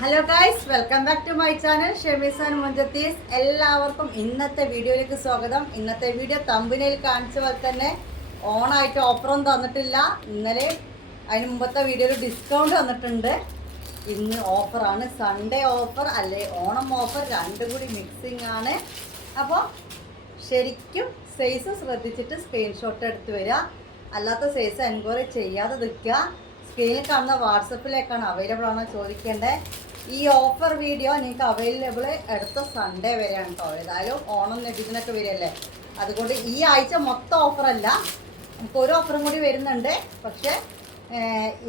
Hello guys, welcome back to my channel Shemees and Munjathees. എല്ലാവർക്കും ഇന്നത്തെ വീഡിയോയിലേക്ക് സ്വാഗതം. ഇന്നത്തെ വീഡിയോ തമ്പനയിൽ കാണിച്ച പോലെ തന്നെ ഓണായിട്ട് ഓഫറൊന്നും തന്നിട്ടില്ല. ഇന്നലെ അതിന് മുമ്പത്തെ വീഡിയോയിൽ ഡിസ്കൗണ്ട് വന്നിട്ടുണ്ട്. ഇന്ന് ഓഫറാണ്, സൺഡേ ഓഫർ അല്ലെ ഓണം ഓഫർ, രണ്ടും കൂടി മിക്സിംഗ് ആണ്. അപ്പോൾ ശരിക്കും സൈസ് ശ്രദ്ധിച്ചിട്ട് സ്ക്രീൻഷോട്ട് എടുത്ത് വരിക. അല്ലാത്ത സൈസ് എൻക്വയറി ചെയ്യാതെ നിൽക്കുക. സ്ക്രീനിൽ കാണുന്ന വാട്സപ്പിലേക്കാണ് അവൈലബിൾ ആണോ ചോദിക്കേണ്ടത്. ഈ ഓഫർ വീഡിയോ നിങ്ങൾക്ക് അവൈലബിൾ അടുത്ത സൺഡേ വരെയാണ് കേട്ടോ. ഏതായാലും ഓണം നബിദിനൊക്കെ വരികയല്ലേ, അതുകൊണ്ട് ഈ ആഴ്ച മൊത്തം ഓഫറല്ല, നമുക്ക് ഒരു ഓഫറും കൂടി വരുന്നുണ്ട്. പക്ഷേ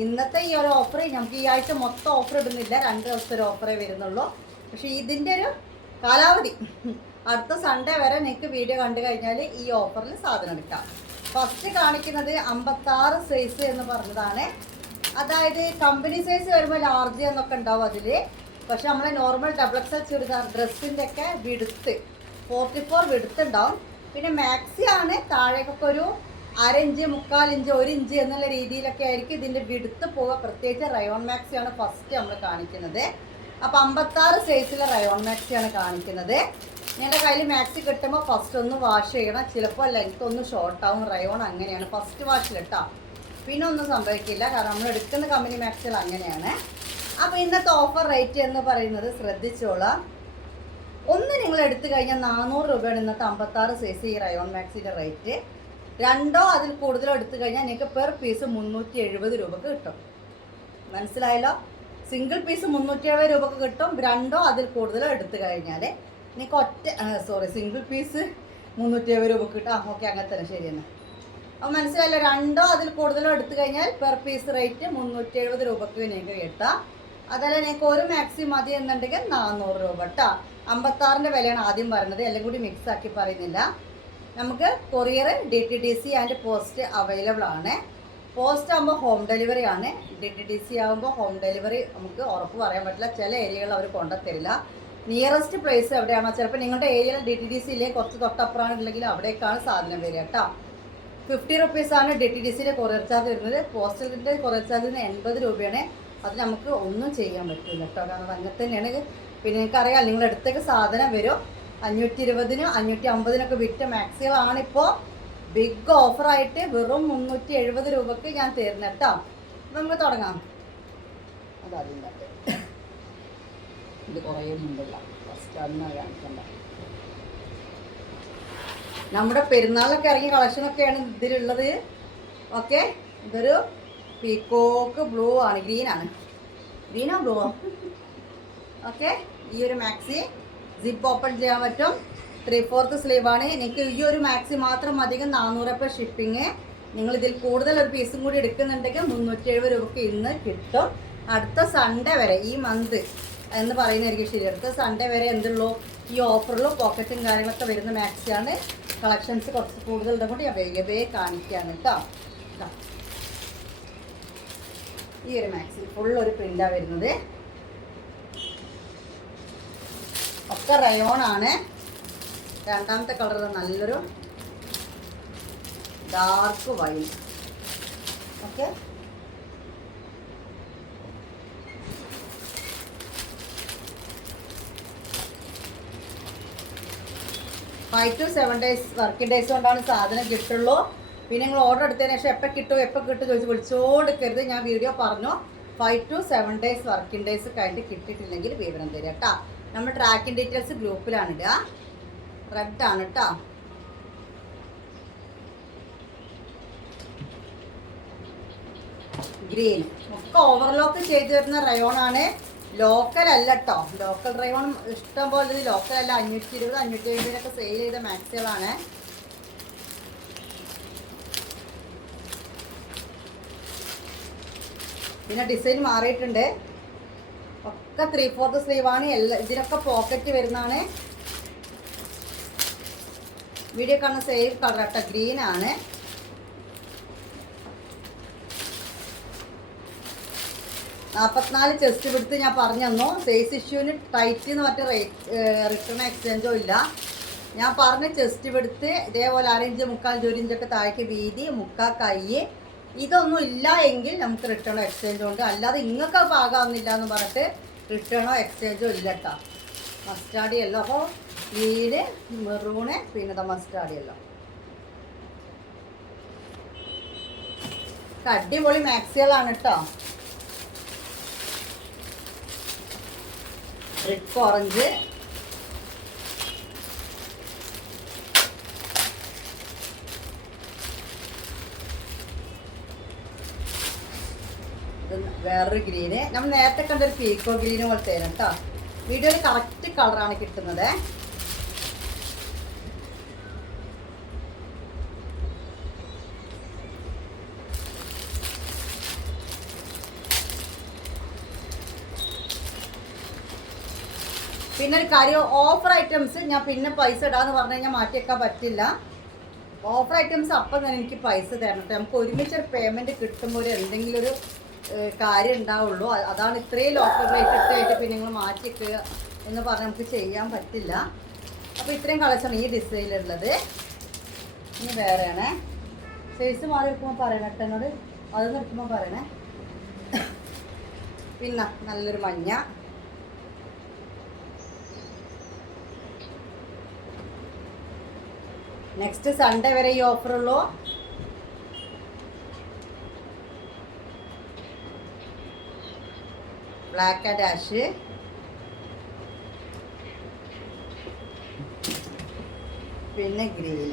ഇന്നത്തെ ഈ ഒരു ഓഫർ നമുക്ക് ഈ ആഴ്ച മൊത്തം ഓഫർ ഇടുന്നില്ല, 2 ദിവസത്തെ ഒരു ഓഫറേ വരുന്നുള്ളൂ. പക്ഷേ ഇതിൻ്റെ ഒരു കാലാവധി അടുത്ത സൺഡേ വരെ നിങ്ങൾക്ക് വീഡിയോ കണ്ടു കഴിഞ്ഞാൽ ഈ ഓഫറിൽ സാധനം എടുക്കാം. ഫസ്റ്റ് കാണിക്കുന്നത് 56 സൈസ് എന്ന് പറഞ്ഞതാണ്. അതായത് കമ്പനി സൈസ് വരുമ്പോൾ ലാർജ് എന്നൊക്കെ ഉണ്ടാവും അതിൽ. പക്ഷെ നമ്മളെ നോർമൽ XXL ചുരിദാർ ഡ്രസ്സിൻ്റെ ഒക്കെ വിടുത്ത് 44 വിടുത്ത് ഉണ്ടാവും. പിന്നെ മാക്സി ആണ്, താഴേക്കൊക്കെ ഒരു 1/2 ഇഞ്ച് 3/4 ഇഞ്ച് 1 ഇഞ്ച് എന്നുള്ള രീതിയിലൊക്കെ ആയിരിക്കും ഇതിൻ്റെ വിടുത്ത് പോവുക. പ്രത്യേകിച്ച് റയോൺ മാക്സിയാണ് ഫസ്റ്റ് നമ്മൾ കാണിക്കുന്നത്. അപ്പോൾ 56 സൈസിലെ റയോൺ മാക്സിയാണ് കാണിക്കുന്നത്. നിങ്ങളുടെ കയ്യിൽ മാക്സി കിട്ടുമ്പോൾ ഫസ്റ്റ് ഒന്ന് വാഷ് ചെയ്യണം. ചിലപ്പോൾ ലെങ്ത്ത് ഒന്ന് ഷോർട്ടാവും. റയോൺ അങ്ങനെയാണ്, ഫസ്റ്റ് വാഷിലിട്ടാ പിന്നെ ഒന്നും സംഭവിക്കില്ല, കാരണം നമ്മൾ എടുക്കുന്ന കമ്പനി മാക്സികൾ അങ്ങനെയാണ്. അപ്പോൾ ഇന്നത്തെ ഓഫർ റേറ്റ് എന്ന് പറയുന്നത് ശ്രദ്ധിച്ചോളാം. ഒന്ന് നിങ്ങൾ എടുത്തു കഴിഞ്ഞാൽ 400 രൂപയാണ് ഇന്നത്തെ 56 സൈസ് ഈ റയോൺ മാക്സിൻ്റെ റേറ്റ്. 2ഓ അതിൽ കൂടുതലോ എടുത്തു കഴിഞ്ഞാൽ നിങ്ങൾക്ക് പെർ പീസ് 370 രൂപക്ക് കിട്ടും. മനസ്സിലായല്ലോ? സിംഗിൾ പീസ് 370 രൂപക്ക് കിട്ടും. 2ഓ അതിൽ കൂടുതലോ എടുത്തു കഴിഞ്ഞാൽ നിങ്ങൾക്ക് സിംഗിൾ പീസ് 370 രൂപക്ക് കിട്ടും. ഓക്കെ, അങ്ങനെ തന്നെ, ശരി തന്നെ. അപ്പോൾ മനസ്സിലായല്ലോ? 2ഓ അതിൽ കൂടുതലോ എടുത്തു കഴിഞ്ഞാൽ പെർ പീസ് റേറ്റ് 370 രൂപക്ക് നിങ്ങൾക്ക് കിട്ടാം. അതല്ല നിങ്ങൾക്ക് ഒരു മാക്സി മതി എന്നുണ്ടെങ്കിൽ 400 രൂപ കേട്ടോ. 56ൻ്റെ വിലയാണ് ആദ്യം പറയുന്നത്, എല്ലാം കൂടി മിക്സ് ആക്കി പറയുന്നില്ല. നമുക്ക് courier, DTDC and post available ആണ്. പോസ്റ്റ് ആകുമ്പോൾ ഹോം ഡെലിവറി ആണ്. DTDC ആകുമ്പോൾ ഹോം ഡെലിവറി നമുക്ക് ഉറപ്പ് പറയാൻ പറ്റില്ല, ചില ഏരിയകളിൽ അവർ കൊണ്ടുത്തരില്ല. നിയറസ്റ്റ് പ്ലേസ് എവിടെയാണോ, ചിലപ്പോൾ നിങ്ങളുടെ ഏരിയയിൽ DTDC ഇല്ലെങ്കിൽ കുറച്ച് തൊട്ടപ്പുറമാണെന്നുണ്ടെങ്കിൽ അവിടേക്കാണ് സാധനം വരിക കേട്ടോ. 50 റുപ്പീസാണ് DTDCയുടെ കൊറിയർ ചാർജ് വരുന്നത്. പോസ്റ്റലിൻ്റെ കൊറിയർ ചാർജിന് 80 രൂപയാണ്. അത് നമുക്ക് ഒന്നും ചെയ്യാൻ പറ്റില്ല കേട്ടോ, കാരണം അങ്ങനെ തന്നെയാണ്. പിന്നെ നിങ്ങൾക്കറിയാം, നിങ്ങളുടെ അടുത്തേക്ക് സാധനം വരും. 520-നും 550-നൊക്കെ വിറ്റ മാക്സികളാണിപ്പോൾ ബിഗ് ഓഫറായിട്ട് വെറും 370 രൂപക്ക് ഞാൻ തരുന്നത് കേട്ടോ. നമുക്ക് തുടങ്ങാം. അതറിയില്ല, ഇത് കുറയുന്നുണ്ടല്ല, ഫസ്റ്റ് അന്ന് കാണിക്കണ്ട. നമ്മുടെ പെരുന്നാളിലൊക്കെ ഇറങ്ങിയ കളക്ഷനൊക്കെയാണ് ഇതിലുള്ളത്. ഓക്കെ, ഇതൊരു പീക്കോക്ക് ബ്ലൂ ആണ്, ഗ്രീനോ ബ്ലൂവോ? ഓക്കെ, ഈ ഒരു മാക്സി സിപ്പ് ഓപ്പൺ ചെയ്യാൻ പറ്റും. 3/4 സ്ലീവാണ്. നിങ്ങൾക്ക് ഈ ഒരു മാക്സി മാത്രം മതിയെങ്കിൽ 400 രൂപ ഷിപ്പിങ്. നിങ്ങൾ ഇതിൽ കൂടുതൽ ഒരു പീസും കൂടി എടുക്കുന്നുണ്ടെങ്കിൽ 370 രൂപയ്ക്ക് ഇന്ന് കിട്ടും. അടുത്ത സൺഡേ വരെ, ഈ മന്ത് എന്ന് പറയുന്നതായിരിക്കും ശരി. അടുത്ത സൺഡേ വരെ എന്തുള്ളൂ ഈ ഓഫറിലും പോക്കറ്റും കാര്യങ്ങളൊക്കെ വരുന്ന മാക്സിയാണ്. കളക്ഷൻസ് കുറച്ച് കൂടുതൽ കൂടി അവൈലബിൾ കാണിക്കുകയാണ് കേട്ടോ. ഈ ഒരു മാക്സി ഫുള്ളൊരു പ്രിൻ്റാണ് വരുന്നത്. ഒക്കെ റയോൺ ആണ്. രണ്ടാമത്തെ കളർ നല്ലൊരു dark wine. Okay, 5 to 7 days working days കൊണ്ടാണ് സാധനം കിട്ടുള്ളൂ. പിന്നെ നിങ്ങൾ ഓർഡർ എടുത്തതിന് ശേഷം എപ്പോൾ കിട്ടും ചോദിച്ച് വിളിച്ചോടുക്കരുത്. ഞാൻ വീഡിയോ പറഞ്ഞു, 5 to 7 days വർക്കിംഗ് ഡേയ്സ് കഴിഞ്ഞിട്ട് കിട്ടിയിട്ടില്ലെങ്കിൽ വിവരം തരിക കേട്ടോ. നമ്മൾ ട്രാക്കിംഗ് ഡീറ്റെയിൽസ് ഗ്രൂപ്പിലാണ് ഇടുക. റെഡ് ആണ് കേട്ടോ. ഗ്രീൻ ഒക്കെ ഓവർലോക്ക് ചെയ്ത് വരുന്ന റയോൺ ആണ്. ലോക്കൽ അല്ല കേട്ടോ, ലോക്കൽ റയോൺ ഇഷ്ടം പോലെ. ഇത് ലോക്കൽ അല്ല, 520 570 സെയിൽ ചെയ്ത മാക്സികളാണ്. പിന്നെ ഡിസൈൻ മാറിയിട്ടുണ്ട്. ഒക്കെ 3/4 സ്ലീവാണ്. ഇതിനൊക്കെ പോക്കറ്റ് വരുന്നതാണ്. വീഡിയോ കാണുന്ന സെയിം കളർ കേട്ടോ, ഗ്രീൻ ആണ്. ചെസ്റ്റ് വിടുത്ത് ഞാൻ പറഞ്ഞു തന്നു. സൈസ് ഇഷ്യൂവിന് ടൈറ്റ് എന്ന് പറഞ്ഞ റിട്ടേൺ എക്സ്ചേഞ്ചോ ഇല്ല. ഞാൻ പറഞ്ഞ ചെസ്റ്റ് വിടുത്ത് ഇതേപോലെ 1/2 ഇഞ്ച് 3/4 ഇഞ്ച് 1 ഇഞ്ചൊക്കെ താഴേക്ക് വീതി, 3/4 കൈ, ഇതൊന്നും ഇല്ല എങ്കിൽ നമുക്ക് റിട്ടേൺ എക്സ്ചേഞ്ച് ഉണ്ട്. അല്ലാതെ ഇങ്ങൾക്ക് പാകാവുന്നില്ല എന്ന് പറഞ്ഞിട്ട് റിട്ടേണോ എക്സ്ചേഞ്ചോ ഇല്ല കേട്ടോ. Mustard yellow. അപ്പോൾ ഗ്രീന്, മെറൂണ്, പിന്നെ മസ്റ്റാർഡ് യെല്ലോ. അടിപൊളി മാക്സികളാണ് കേട്ടോ. ബ്രിക്ക് ഓറഞ്ച്, വേറൊരു ഗ്രീന്. നമ്മൾ നേരത്തെ കണ്ടൊരു പീക്കോ ഗ്രീന് പോലത്തെ കേട്ടോ. വീഡിയോയിൽ കറക്റ്റ് കളറാണ് കിട്ടുന്നത്. പിന്നെ ഒരു കാര്യം, ഓഫർ ഐറ്റംസ് ഞാൻ പിന്നെ പൈസ ഇടാന്ന് പറഞ്ഞു കഴിഞ്ഞാൽ മാറ്റി വെക്കാൻ പറ്റില്ല. ഓഫർ ഐറ്റംസ് അപ്പം തന്നെ എനിക്ക് പൈസ തരണം. നമുക്ക് ഒരുമിച്ച് ഒരു പേയ്മെൻറ്റ് കിട്ടുമ്പോൾ ഒരു എന്തെങ്കിലും ഒരു കാര്യം ഉണ്ടാവുള്ളൂ. അതാണ് ഇത്രയും ഓഫർ റേറ്റ് ഇട്ടായിട്ട് പിന്നെ നിങ്ങൾ മാറ്റി വെക്കുക എന്ന് പറഞ്ഞാൽ നമുക്ക് ചെയ്യാൻ പറ്റില്ല. അപ്പോൾ ഇത്രയും കളക്ഷനാണ് ഈ ഡിസൈനിലുള്ളത്. ഇനി വേറെയാണ് സൈസ് മാറി വെക്കുമ്പോൾ പറയണേ കേട്ടോ എന്നോട്. അതൊന്നും എടുക്കുമ്പോൾ പറയണേ. പിന്നെ നല്ലൊരു മഞ്ഞ, നെക്സ്റ്റ് സൺഡേ വരെ ഈ ഓഫറുള്ളൂ. ബ്ലാക്ക് ആൻഡ് ആഷ്, പിന്നെ ഗ്രീൻ.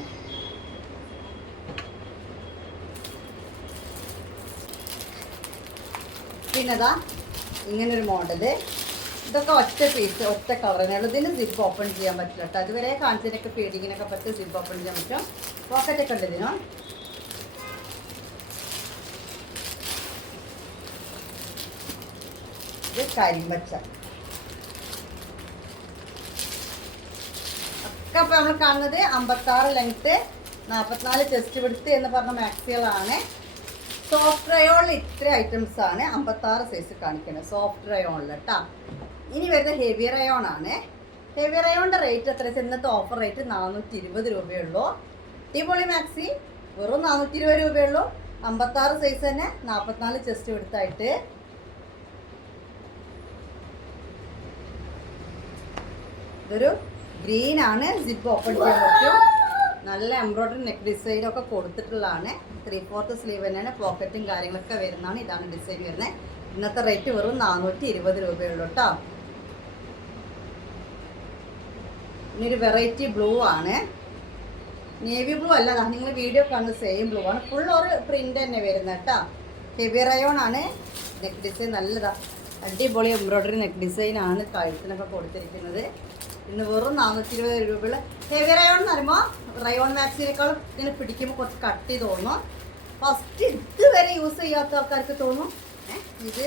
പിന്നെതാ ഇങ്ങനൊരു മോഡല്. ഇതൊക്കെ ഒറ്റ പീസ്, ഒറ്റ കളറിനുള്ളൂ. ഇതിന് സിപ്പ് ഓപ്പൺ ചെയ്യാൻ പറ്റില്ല കേട്ടോ. അതുവരെ കാണിച്ചതിനൊക്കെ ഫീഡിങ്ങിനൊക്കെ പറ്റും സിപ്പ് ഓപ്പൺ ചെയ്യാൻ പറ്റും. പോക്കറ്റൊക്കെ ഉണ്ട് ഇതിനോ. ഇത് കരിമ്പച്ച ഒക്കെ. അപ്പോൾ നമ്മൾ കാണുന്നത് 56 ലെങ്ത്ത്, 44 ചെസ്റ്റ് വിഡ്ത്ത് എന്ന് പറഞ്ഞ മാക്സികളാണ്. സോഫ്റ്റ് റയോണിൽ ഇത്ര ഐറ്റംസ് ആണ് 56 സൈസ് കാണിക്കുന്നത്. സോഫ്റ്റ് റയോണിൽ കേട്ടോ. ഇനി വരുന്നത് ഹെവി റയോൺ ആണ്. ഹെവി റയോണിൻ്റെ റേറ്റ് എത്ര വെച്ചാൽ ഇന്നത്തെ ഓഫർ റേറ്റ് 420 രൂപയുള്ളൂ. അടിപൊളി മാക്സി വെറും 420 രൂപയുള്ളൂ. 56 സൈസ് തന്നെ, 44 ചെസ്റ്റ് വിഡ്ത്തായിട്ട്. ഇതൊരു ഗ്രീൻ ആണ്. സിപ്പ് ഓപ്പൺ ചെയ്യാൻ പറ്റും. നല്ല എംബ്രോയ്ഡറി നെക്ക് ഡിസൈനൊക്കെ കൊടുത്തിട്ടുള്ളതാണ്. 3/4 സ്ലീവ് തന്നെയാണ്. പോക്കറ്റും കാര്യങ്ങളൊക്കെ വരുന്നതാണ്. ഇതാണ് ഡിസൈൻ വരുന്നത്. ഇന്നത്തെ റേറ്റ് വെറും 420 രൂപയുള്ളൂ കേട്ടോ. ഇനി ഒരു വെറൈറ്റി ബ്ലൂ ആണ്. നേവി ബ്ലൂ അല്ല, നിങ്ങൾ വീഡിയോ കാണുന്ന സെയിം ബ്ലൂ ആണ്. ഫുൾ ഒരു പ്രിൻ്റ് തന്നെ വരുന്നത് കേട്ടോ. ഹെവി റയോൺ ആണ്. നെക്ക് ഡിസൈൻ നല്ലതാണ്. അടിപൊളി എംബ്രോയ്ഡറി നെക്ക് ഡിസൈനാണ് കഴുത്തിനൊക്കെ കൊടുത്തിരിക്കുന്നത്. ഇന്ന് വെറും 420 രൂപയുള്ള ഹെവി റയോൺ എന്ന് പറയുമ്പോൾ റയോൺ മാക്സിനേക്കാളും ഇങ്ങനെ പിടിക്കുമ്പോൾ കുറച്ച് കട്ടി തോന്നും. ഫസ്റ്റ് ഇതുവരെ യൂസ് ചെയ്യാത്ത ആൾക്കാർക്ക് തോന്നും ഇത്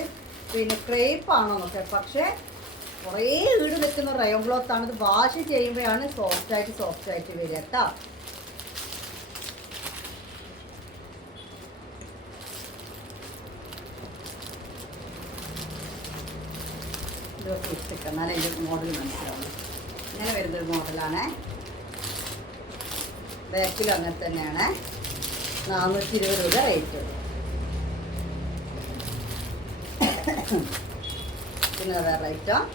പിന്നെ ക്രേപ്പ് ആണോ എന്നൊക്കെ. പക്ഷേ കുറേ ഈട് നിൽക്കുന്ന റയോൺ ക്ലോത്താണ്. ഇത് വാഷ് ചെയ്യുമ്പോഴാണ് സോഫ്റ്റായിട്ട് വരിക കേട്ടോ. ഇതൊക്കെ ഇഷ്ടം എന്നാലും എൻ്റെ മോഡൽ മനസ്സിലാവും. ഇങ്ങനെ വരുന്നൊരു മോഡലാണ്. ബാക്കിലും അങ്ങനെ തന്നെയാണ്. 420 രൂപ റേറ്റ്. പിന്നെ വേറെ ഐറ്റം.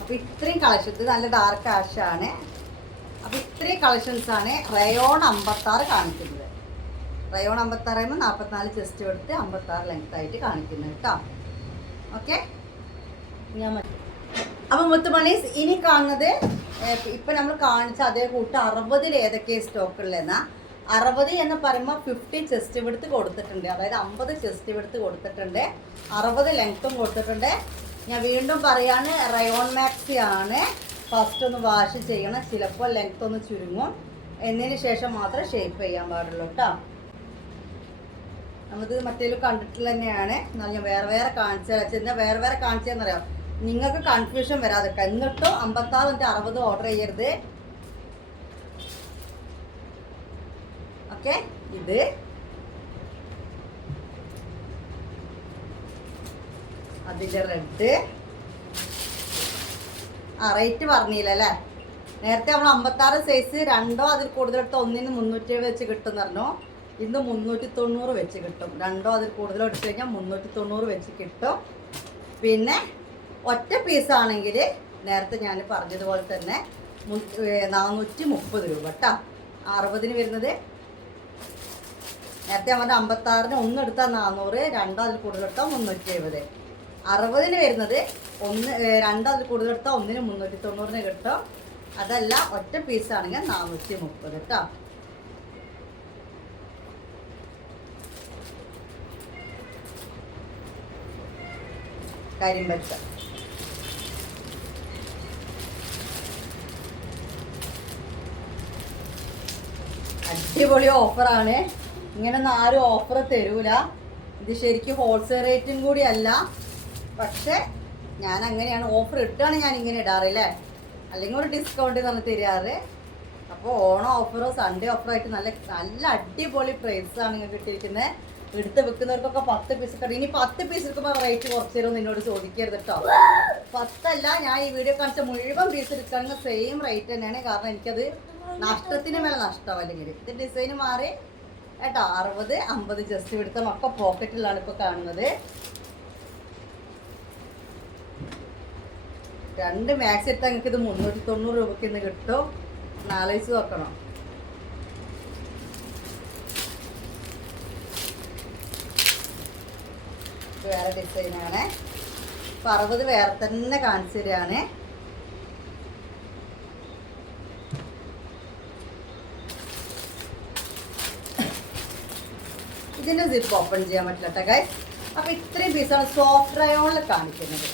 അപ്പോൾ ഇത്രയും കളക്ഷൻ, ഇത് നല്ല ഡാർക്ക് ആഷാണ്. അപ്പോൾ ഇത്രയും കളക്ഷൻസാണ് റയോൺ 56 കാണിക്കുന്നത്. റയോൺ 56 ആകുമ്പോൾ 44 ചെസ്റ്റ് എടുത്ത് 56 ലെങ്ത് ആയിട്ട് കാണിക്കുന്നത് കേട്ടോ. ഓക്കെ, ഞാൻ അപ്പോൾ മുത്തുമണീസ് ഇനി കാണുന്നത് ഇപ്പം നമ്മൾ കാണിച്ച അതേ കൂട്ട് 60 ഏതൊക്കെ സ്റ്റോക്കുള്ളതെന്നാ. 60 എന്ന് പറയുമ്പോൾ 50 ചെസ്റ്റ് വിഡ്ത്ത് കൊടുത്തിട്ടുണ്ട്. അതായത് 50 ചെസ്റ്റ് വിഡ്ത്ത് കൊടുത്തിട്ടുണ്ട്. 60 ലെങ്ത്തും കൊടുത്തിട്ടുണ്ട്. ഞാൻ വീണ്ടും പറയാണ്, റയോൺ മാക്സി ആണ്. ഫസ്റ്റ് ഒന്ന് വാഷ് ചെയ്യണം. ചിലപ്പോൾ ലെങ്ത്ത് ഒന്ന് ചുരുങ്ങും. എന്നതിന് ശേഷം മാത്രമേ ഷേപ്പ് ചെയ്യാൻ പാടുള്ളൂ കേട്ടോ. നമുക്ക് മറ്റേലും കണ്ടിട്ടുള്ള തന്നെയാണ്. എന്നാൽ ഞാൻ വേറെ കാണിച്ചാൽ വേറെ കാണിച്ചതെന്നറിയാം, നിങ്ങൾക്ക് കൺഫ്യൂഷൻ വരാതൊക്കെ. എന്നിട്ടും 56 എന്നിട്ട് 60 ഓർഡർ ചെയ്യരുത്. ഓക്കെ, ഇത് അതിൻ്റെ റെഡ്. റേറ്റ് പറഞ്ഞില്ല അല്ലേ. നേരത്തെ നമ്മൾ 56 സൈസ് 2 അതിൽ കൂടുതലെടുത്ത് 1-ന് 370 വെച്ച് കിട്ടുമെന്ന് പറഞ്ഞു. ഇന്ന് 390 വെച്ച് കിട്ടും. രണ്ടോ അതിൽ കൂടുതലോ എടുത്തു കഴിഞ്ഞാൽ 390 വെച്ച് കിട്ടും. പിന്നെ ഒറ്റ പീസാണെങ്കിൽ നേരത്തെ ഞാൻ പറഞ്ഞതുപോലെ തന്നെ 430 രൂപ കേട്ടോ. 60 വരുന്നത് നേരത്തെ ഞാൻ പറഞ്ഞ 56 ഒന്നെടുത്താൽ 400, രണ്ടോ അതിൽ കൂടുതലെടുത്താൽ 370. 60 വരുന്നത് രണ്ടോ അതിൽ കൂടുതലെടുത്താൽ 390 കിട്ടും. അതല്ല ഒറ്റ പീസാണെങ്കിൽ 430 കേട്ടോ. കരിമ്പച്ച അടിപൊളി ഓഫറാണ്. ഇങ്ങനൊന്നും ആരും ഓഫർ തരൂല. ഇത് ശരിക്കും ഹോൾസെയിൽ റേറ്റും കൂടി അല്ല. പക്ഷെ ഞാൻ അങ്ങനെയാണ് ഓഫർ ഇട്ടാണ് ഞാൻ ഇങ്ങനെ ഇടാറില്ലേ, അല്ലെങ്കിൽ ഒരു ഡിസ്കൗണ്ട് തന്നെ തരാറ്. അപ്പോൾ ഓണം ഓഫറോ സൺഡേ ഓഫറായിട്ട് നല്ല നല്ല അടിപൊളി പ്രൈസാണ് നിങ്ങൾക്ക് കിട്ടിയിരിക്കുന്നത്. എടുത്ത് വെക്കുന്നവർക്കൊക്കെ 10 പീസ് ഒക്കെ. ഇനി 10 പീസ് എടുക്കുമ്പോൾ റേറ്റ് കുറച്ച് തരുമോ നിന്നോട് ചോദിക്കരുത് കേട്ടോ. 10 അല്ല, ഞാൻ ഈ വീഡിയോ കാണിച്ച മുഴുവൻ പീസ് എടുക്കുകയാണെങ്കിൽ സെയിം റേറ്റ് തന്നെയാണ്. കാരണം എനിക്കത് നഷ്ടത്തിന് മേലെ നഷ്ടം. അല്ലെങ്കിൽ ഇത് ഡിസൈൻ മാറി കേട്ടോ. 60, 50 ജസ്റ്റ് എടുത്താൽ ഒക്കെ പോക്കറ്റിലാണ് ഇപ്പോൾ കാണുന്നത്. 2 മാക്സ് എടുത്താൽ നിങ്ങൾക്ക് ഇത് 390 രൂപയ്ക്ക് ഇന്ന് കിട്ടും. ആലോചിച്ച് നോക്കണം. വേറെ ഡിസൈനാണ്. 60 വേറെ തന്നെ കാണിച്ചു തരികയാണ്. ഇതിൻ്റെ സിപ്പ് ഓപ്പൺ ചെയ്യാൻ പറ്റില്ല കേട്ടോ ഗൈസ്. അപ്പോൾ ഇത്രയും പീസാണ് സോഫ്റ്റ് റയോണിൽ കാണിക്കുന്നത്.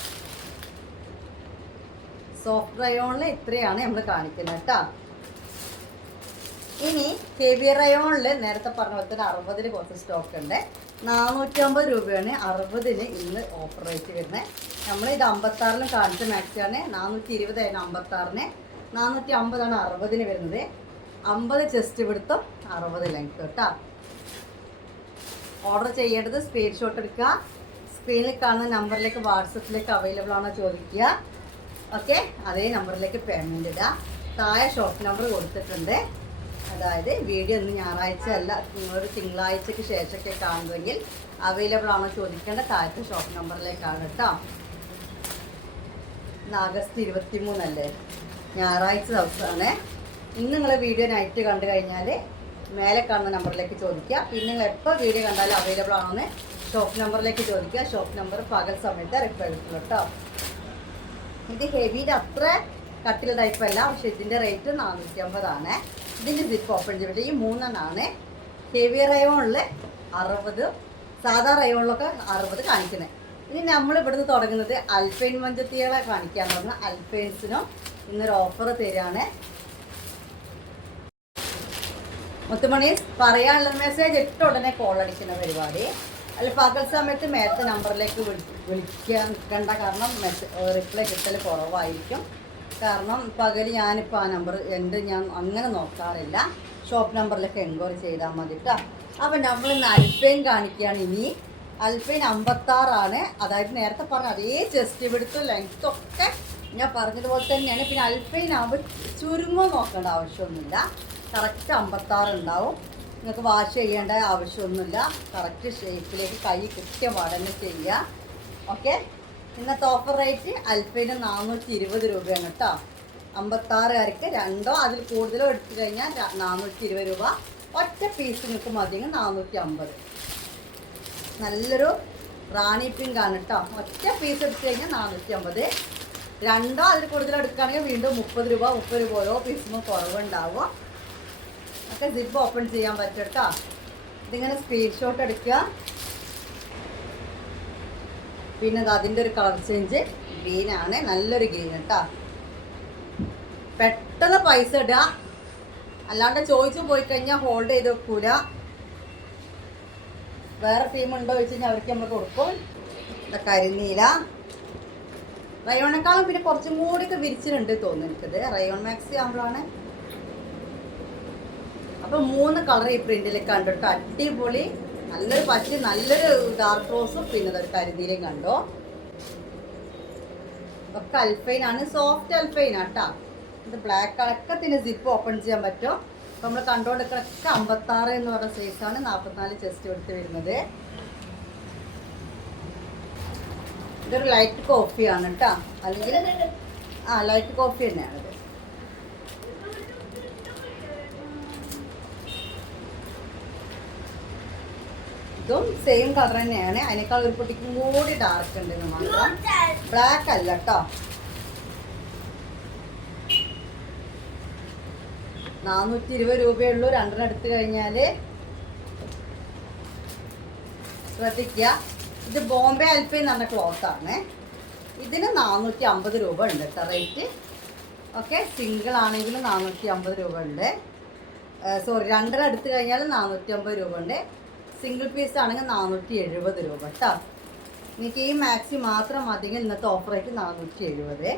സോഫ്റ്റ് റയോണിൽ ഇത്രയാണ് നമ്മൾ കാണിക്കുന്നത് കേട്ടോ. ഇനി ഹെവി റയോണിൽ നേരത്തെ പറഞ്ഞ പോലെ തന്നെ 60 കുറച്ച് സ്റ്റോക്ക് ഉണ്ട്. 450 രൂപയാണ് 60 ഇന്ന് ഓഫർ റേറ്റ് വരുന്നത്. നമ്മൾ ഇത് 56 കാണിച്ച മാക്സിയാണ്. 420 ആയിരുന്നു 56, 450 60 വരുന്നത്. 50 ചെസ്റ്റ് പിടുത്തം, 60 ലെങ്ത് കേട്ടോ. ഓർഡർ ചെയ്യേണ്ടത് സ്ക്രീൻഷോട്ട് എടുക്കുക. സ്ക്രീനിൽ കാണുന്ന നമ്പറിലേക്ക് വാട്സപ്പിലേക്ക് അവൈലബിൾ ആണോ ചോദിക്കുക. ഓക്കെ, അതേ നമ്പറിലേക്ക് പേയ്മെൻറ്റ് ഇടുക. താഴെ ഷോപ്പ് നമ്പർ കൊടുത്തിട്ടുണ്ട്. അതായത് വീഡിയോ ഇന്ന് ഞായറാഴ്ച അല്ല, നിങ്ങളൊരു തിങ്കളാഴ്ചയ്ക്ക് ശേഷമൊക്കെ കാണുമെങ്കിൽ അവൈലബിൾ ആണോ ചോദിക്കേണ്ട താഴത്തെ ഷോപ്പ് നമ്പറിലേക്കാണ് കേട്ടോ. ഇന്ന് ആഗസ്റ്റ് 23 അല്ലേ, ഞായറാഴ്ച ദിവസമാണ്. ഇന്ന് നിങ്ങൾ വീഡിയോ നൈറ്റ് കണ്ടു കഴിഞ്ഞാൽ മേലെ കാണുന്ന നമ്പറിലേക്ക് ചോദിക്കുക. പിന്നെ നിങ്ങൾ എപ്പോൾ വീഡിയോ കണ്ടാലും അവൈലബിൾ ആണോന്ന് ഷോപ്പ് നമ്പറിലേക്ക് ചോദിക്കുക. ഷോപ്പ് നമ്പർ പകൽ സമയത്ത് റിപ്ലൈ കിട്ടുള്ളൂ കേട്ടോ. ഇത് ഹെവിയുടെ അത്ര കട്ടിൽ ടൈപ്പല്ല, പക്ഷെ ഇതിൻ്റെ റേറ്റ് 450 ആണ്. ഇതിൻ്റെ സിപ്പ് ഓപ്പൺ ചെയ്തിട്ട് ഈ 3 ഹെവി റയോണിൽ 60, സാധാ റയോണിലൊക്കെ 60 കാണിക്കുന്നത്. ഇനി നമ്മൾ ഇവിടുന്ന് തുടങ്ങുന്നത് അൽഫൈൻ മഞ്ചത്തികളെ കാണിക്കാൻ പറഞ്ഞാൽ അൽഫൈൻസിനും ഇന്നൊരു ഓഫർ തരികയാണ്. മുത്തുമണി പറയാനുള്ള മെസ്സേജ് ഇട്ട ഉടനെ കോൾ അടിക്കുന്ന പരിപാടി അല്ല. പകൽ സമയത്ത് മേലത്തെ നമ്പറിലേക്ക് വിളിക്കാൻ നിൽക്കേണ്ട. കാരണം റിപ്ലൈ കിട്ടൽ കുറവായിരിക്കും. കാരണം പകൽ ഞാനിപ്പോൾ ആ നമ്പർ ഞാൻ അങ്ങനെ നോക്കാറില്ല. ഷോപ്പ് നമ്പറിലേക്ക് എൻക്വയറി ചെയ്താൽ മതി കേട്ടോ. അപ്പം നമ്മളിന്ന് അൽഫൈൻ കാണിക്കുകയാണ്. ഇനി അൽഫൈൻ 56 ആണ്. അതായത് നേരത്തെ പറഞ്ഞ അതേ ചെസ്റ്റ് പിടുത്തും ലെങ്ത്തൊക്കെ ഞാൻ പറഞ്ഞതുപോലെ തന്നെയാണ്. പിന്നെ അൽഫൈൻ ആകുമ്പോൾ ചുരുങ്ങോ നോക്കേണ്ട ആവശ്യമൊന്നുമില്ല. കറക്റ്റ് 56 ഉണ്ടാവും. നിങ്ങൾക്ക് വാഷ് ചെയ്യേണ്ട ആവശ്യമൊന്നുമില്ല. കറക്റ്റ് ഷേപ്പിലേക്ക് കൈ കൃത്യമായി തന്നെ ചെയ്യുക. ഓക്കെ, ഇന്നത്തെ ഓഫർ റേറ്റ് അൽഫൈന് 420 രൂപയാണ് കേട്ടോ. 56കാർക്ക് രണ്ടോ അതിൽ കൂടുതലോ എടുത്തു കഴിഞ്ഞാൽ 420 രൂപ. ഒറ്റ പീസ് നിങ്ങൾക്ക് മതിയെങ്കിൽ 450. നല്ലൊരു റാണി പിങ്ക് ആണ് കേട്ടോ. ഒറ്റ പീസ് എടുത്തു കഴിഞ്ഞാൽ 450. രണ്ടോ അതിൽ കൂടുതലോ എടുക്കുകയാണെങ്കിൽ വീണ്ടും 30 രൂപ 30 രൂപ ഓരോ പീസിനും കുറവുണ്ടാവും. ഒക്കെ സിപ്പ് ഓപ്പൺ ചെയ്യാൻ പറ്റും കേട്ടോ. ഇതിങ്ങനെ സ്ക്രീൻഷോട്ട് എടുക്കുക. പിന്നെ അതിൻ്റെ ഒരു കളർ ചേഞ്ച് ഗ്രീനാണ്, നല്ലൊരു ഗ്രീൻ കേട്ടോ. പെട്ടെന്ന് പൈസ ഇടുക, അല്ലാണ്ട് ചോദിച്ചു പോയി കഴിഞ്ഞാൽ ഹോൾഡ് ചെയ്ത് വെക്കൂല. വേറെ ടീമുണ്ടോ ചോദിച്ചു കഴിഞ്ഞാൽ അവർക്ക് നമ്മൾ കൊടുക്കും. കരിനീല റയോണേക്കാളും പിന്നെ കുറച്ചും കൂടിയൊക്കെ വിരിച്ചിട്ടുണ്ട് തോന്നുന്നു എനിക്കത്. റയോൺ മാക്സി ആകുമ്പോഴാണ്. അപ്പോൾ 3 കളർ ഈ പ്രിന്റിൽ കണ്ടിട്ടോ. അടിപൊളി, നല്ലൊരു പച്ച, നല്ലൊരു ഡാർക്ക് റോസും പിന്നെ ഒരു കരിനീലയും കണ്ടോ. ഒക്കെ അൽഫൈനാണ്, സോഫ്റ്റ് അൽഫൈനാണ് കേട്ടോ. ഇത് ബ്ലാക്ക് കളക്കത്തിന് സിപ്പ് ഓപ്പൺ ചെയ്യാൻ പറ്റും. അപ്പോൾ നമ്മൾ കണ്ടുകൊണ്ടിരിക്കണൊക്കെ 56 എന്ന് പറഞ്ഞ സൈസാണ്. 44 ചെസ്റ്റ് എടുത്ത് വരുന്നത്. ഇതൊരു ലൈറ്റ് കോഫിയാണ് കേട്ടോ, അല്ലെങ്കിൽ ലൈറ്റ് കോഫി തന്നെയാണിത്. ഇതും സെയിം കളർ തന്നെയാണ്, അതിനേക്കാൾ ഒരു പൊട്ടിക്കും കൂടി ഡാർക്ക് ഉണ്ട് മാത്രം. ബ്ലാക്ക് അല്ല കേട്ടോ. 420 രൂപയുള്ളൂ രണ്ടെണ്ണം എടുത്തു കഴിഞ്ഞാൽ. ശ്രദ്ധിക്കുക, ഇത് ബോംബെ അൽഫൈൻ എന്ന് പറഞ്ഞ ക്ലോത്താണ്. ഇതിന് 450 രൂപ ഉണ്ട് കേട്ടോ റേറ്റ്. ഓക്കെ, സിംഗിൾ ആണെങ്കിലും 450 രൂപ ഉണ്ട്. സോറി, രണ്ടെണ്ണം എടുത്തു കഴിഞ്ഞാൽ 450 രൂപ ഉണ്ട്. സിംഗിൾ പീസ് ആണെങ്കിൽ 470 രൂപ കേട്ടോ. എനിക്ക് ഈ മാക്സി മാത്രം മതിയെങ്കിൽ ഇന്നത്തെ ഓഫർ റേറ്റ് 470.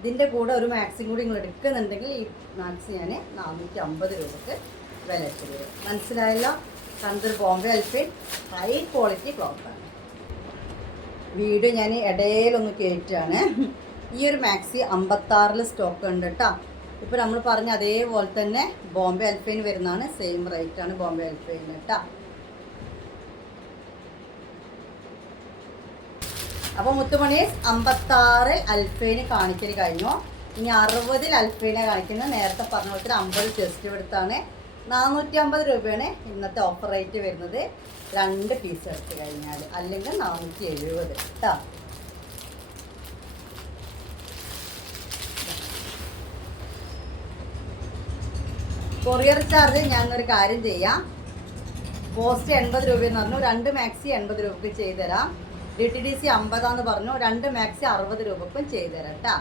ഇതിൻ്റെ കൂടെ ഒരു മാക്സിയും കൂടി നിങ്ങൾ എടുക്കുന്നുണ്ടെങ്കിൽ ഈ മാക്സി ഞാൻ 450 രൂപക്ക് വില തരും. മനസ്സിലായല്ലോ? കണ്ടൊരു ബോംബെ അൽഫൈൻ ഹൈ ക്വാളിറ്റി ക്ലോത്താണ്. വീഡിയോ ഞാൻ ഇടയിലൊന്ന് കയറ്റാണ്. ഈ ഒരു മാക്സി 56 സ്റ്റോക്ക് ഉണ്ട് കേട്ടോ. ഇപ്പോൾ നമ്മൾ പറഞ്ഞ അതേപോലെ തന്നെ ബോംബെ അൽഫൈൻ വരുന്നതാണ്. സെയിം റേറ്റാണ് ബോംബെ അൽഫൈൻ കേട്ടോ. അപ്പോൾ മുത്തുമണി 56 അൽഫൈന് കാണിക്കൽ കഴിഞ്ഞു. ഇനി 60 അൽഫൈനെ കാണിക്കുന്നത്. നേരത്തെ പറഞ്ഞ പോലെ 50 ചെസ്റ്റ് എടുത്താണ്. 450 രൂപയാണ് ഇന്നത്തെ ഓഫർ റേറ്റ് വരുന്നത്. 2 പീസ് എടുത്ത് കഴിഞ്ഞാൽ, അല്ലെങ്കിൽ 470 കേട്ടോ. കൊറിയർ ചാർജ് ഞാനൊരു കാര്യം ചെയ്യാം. പോസ്റ്റ് 80 രൂപയെന്ന് പറഞ്ഞു, 2 മാക്സി 80 രൂപയ്ക്ക് ചെയ്തുതരാം. DTDC 50 പറഞ്ഞു, 2 മാക്സി 60 രൂപക്കും ചെയ്തുതരാം കേട്ടോ.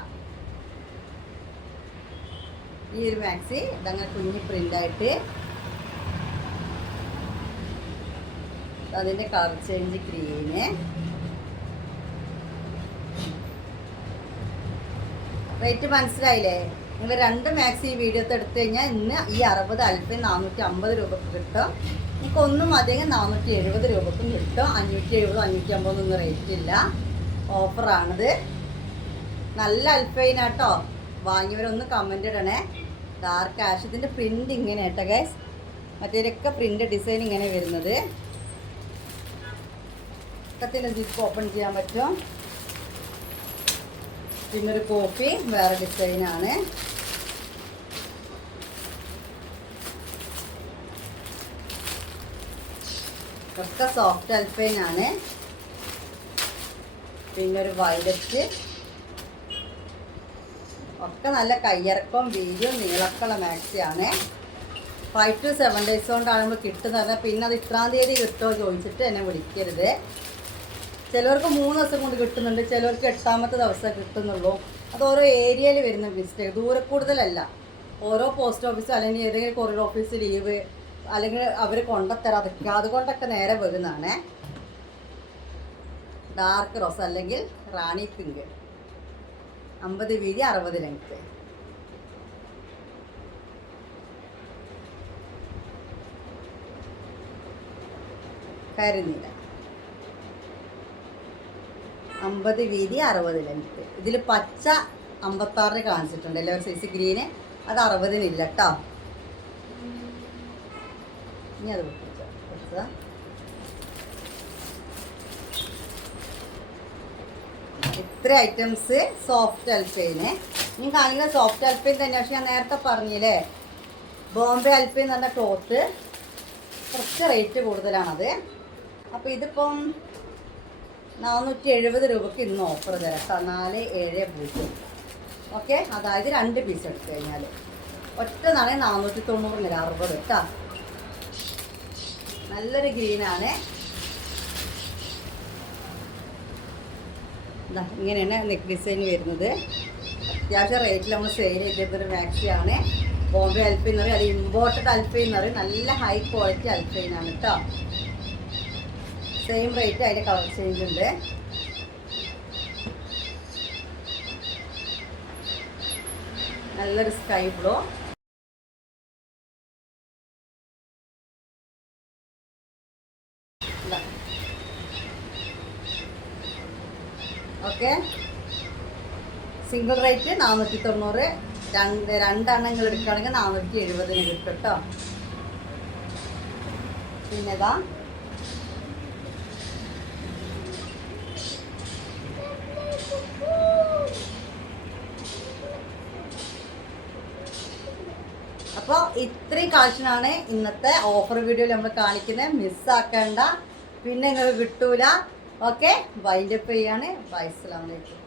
ഈ ഒരു മാക്സി ഇതങ്ങനെ കുഞ്ഞി പ്രിൻ്റായിട്ട്, അതിൻ്റെ കളർ ചേഞ്ച് ഗ്രീന്. റേറ്റ് മനസ്സിലായില്ലേ? നിങ്ങൾ 2 മാക്സി ഈ വീഡിയോത്തെ എടുത്തു കഴിഞ്ഞാൽ ഇന്ന് ഈ 60 അൽഫൈൻ 450 രൂപക്ക് കിട്ടും. നിങ്ങൾക്ക് ഒന്നും അധികം 470 രൂപക്കും കിട്ടും. 570 550 ഒന്നും റേറ്റ് ഇല്ല, ഓഫറാണിത്. നല്ല അൽഫൈനാട്ടോ. വാങ്ങിയവരൊന്ന് കമൻ്റ് ഇടണേ. Dark ash. ഇതിൻ്റെ പ്രിൻ്റ് ഇങ്ങനെ കേട്ടോ ഗൈസ്. മറ്റേതൊക്കെ പ്രിൻ്റ് ഡിസൈൻ ഇങ്ങനെ വരുന്നത്. ഒക്കത്തിൻ്റെ ജിപ്പ് ഓപ്പൺ ചെയ്യാൻ പറ്റും. പിന്നൊരു കോപ്പി വേറെ ഡിസൈനാണ്. ഒക്കെ സോഫ്റ്റ് അൽഫൈനാണ്. പിന്നൊരു വയലറ്റ്. ഒക്കെ നല്ല കയ്യിറക്കം വീതിയും നീളക്കുള്ള മാക്സിയാണ്. 5 to 7 days കൊണ്ടാണ് കിട്ടുന്നത്. പിന്നെ അത് ഇത്രാം തീയതി കിട്ടുമോ ചോദിച്ചിട്ട് എന്നെ വിളിക്കരുത്. ചിലവർക്ക് 3 ദിവസം കൊണ്ട് കിട്ടുന്നുണ്ട്, ചിലവർക്ക് 8ാമത്തെ ദിവസം കിട്ടുന്നുള്ളൂ. അത് ഓരോ ഏരിയയിൽ വരുന്ന മിസ്റ്റേക്ക്. ദൂരെ കൂടുതലല്ല, ഓരോ പോസ്റ്റ് ഓഫീസോ അല്ലെങ്കിൽ ഏതെങ്കിലും കൊറിയർ ഓഫീസ് ലീവ് അല്ലെങ്കിൽ അവർ കൊണ്ടുത്തരാതൊക്കെ, അതുകൊണ്ടൊക്കെ നേരെ വരുന്നതാണ്. ഡാർക്ക് റോസ് അല്ലെങ്കിൽ റാണി പിങ്ക്. 50 വീതി 60 ലെങ്ത്ത്. കരിനീല 50 വീതി 60 ലെങ്ത്ത്. ഇതിൽ പച്ച 56 കാണിച്ചിട്ടുണ്ട്. എല്ലാവരും സൈസ് ഗ്രീന്, അത് 60 കേട്ടോ. ഇനി അത് കൊടുക്കുക. ഇത്ര ഐറ്റംസ് സോഫ്റ്റ് അൽഫൈന്. ഇനി കാണിക്കുന്ന സോഫ്റ്റ് അൽഫൈൻ തന്നെ. പക്ഷെ ഞാൻ നേരത്തെ പറഞ്ഞില്ലേ, ബോംബെ അൽഫൈൻ എന്ന് പറഞ്ഞ ക്ലോത്ത് കുറച്ച് റേറ്റ് കൂടുതലാണത്. അപ്പോൾ ഇതിപ്പം 470 രൂപയ്ക്ക് ഇന്ന് ഓഫർ തരാം. 470. ഓക്കെ, അതായത് 2 പീസ് എടുത്തു കഴിഞ്ഞാൽ ഒറ്റ നാളെ 490 60 കേട്ടോ. നല്ലൊരു ഗ്രീനാണ്. ഇങ്ങനെയാണ് നെക്ക് ഡിസൈൻ വരുന്നത്. അത്യാവശ്യം റേറ്റിൽ നമ്മൾ സെയിൽ ചെയ്തിരുന്നൊരു മാക്സിയാണ്. ബോംബെ അൽഫൈൻ എന്ന് പറയും, അത് ഇമ്പോർട്ടഡ് അൽഫൈൻ എന്ന് പറയും. നല്ല ഹൈ ക്വാളിറ്റി അൽഫൈനാണ് കേട്ടോ. സെയിം റേറ്റ്, അതിൻ്റെ കളർ ചേഞ്ച് ഉണ്ട്. നല്ലൊരു sky blue. Okay, single rate 490. രണ്ടെണ്ണം നിങ്ങൾ എടുക്കുകയാണെങ്കിൽ 470 കിട്ടും കേട്ടോ. പിന്നെ ഇതാ അപ്പോൾ ഇത്രയും കളക്ഷനാണ് ഇന്നത്തെ ഓഫർ വീഡിയോയിൽ നമ്മൾ കാണിക്കുന്നത്. മിസ്സാക്കേണ്ട, പിന്നെ നിങ്ങൾക്ക് കിട്ടൂല. ഓക്കെ, വൈൻഡപ്പ് ചെയ്യാണ്. ബൈ, അസ്സലാമു അലൈക്കും.